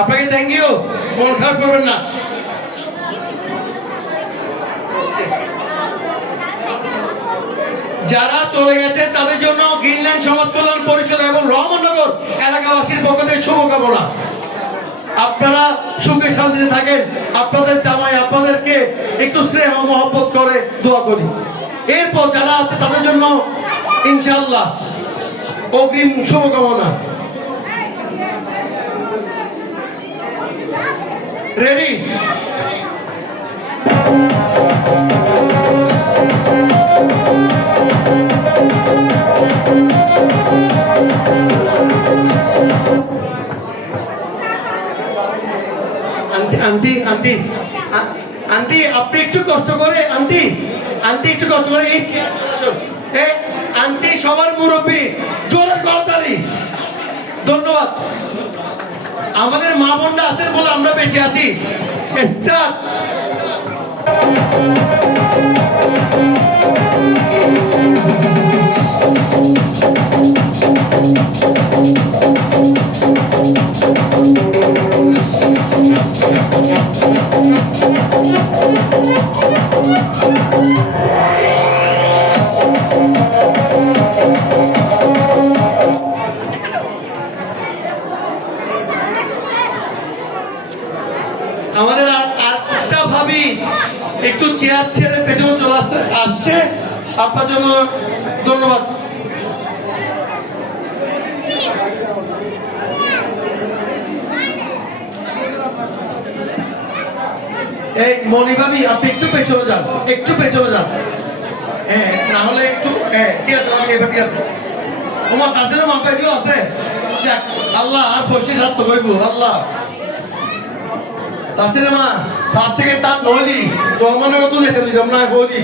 আপনাকে thank you, মন খারাপ করবেন না। যারা চলে গেছে তাদের জন্য গ্রিনল্যান্ড সমাজ কল্যাণ পরিষদ এবং রহমাননগর এলাকাবাসীর পক্ষ থেকে শুভকামনা। আপনারা সুখে শান্তিতে থাকেন, আপনাদের জামাই আপনাদেরকে একটু স্নেহ মহব্বত করে দোয়া করি। এরপর যারা আছে তাদের জন্য ইনশাআল্লাহ অগ্রিম শুভকামনা। রেডি? আন্টি আন্টি আন্টি আপনি একটু কষ্ট করে, আন্টি আন্টি একটু কষ্ট করে এই আন্টি সবার মুরব্বী, জোরে করতালি। ধন্যবাদ। আমাদের মা বোনরা আছেন বলে আমরা বেঁচে আছি। স্টার্ট। আমাদের আরেকটা ভাবি একটু চেয়ার ছেড়ে পেছনে চলে আসছে, আপনার জন্য ধন্যবাদ। এই মনি ভাবি আপনি একটু পেছনে যান, একটু পেছনে যান। হ্যাঁ, না হলে একটু, হ্যাঁ ঠিক আছে, এবার ঠিক আছে। তোমার কাছে মাথায় দিও আছে, আল্লাহ আর পয়সা খাত তো কইব আল্লাহ। তাসিরে মা পাঁচ থেকে তার নইলি রহমানের মতো যেতে নিতাম না বলি।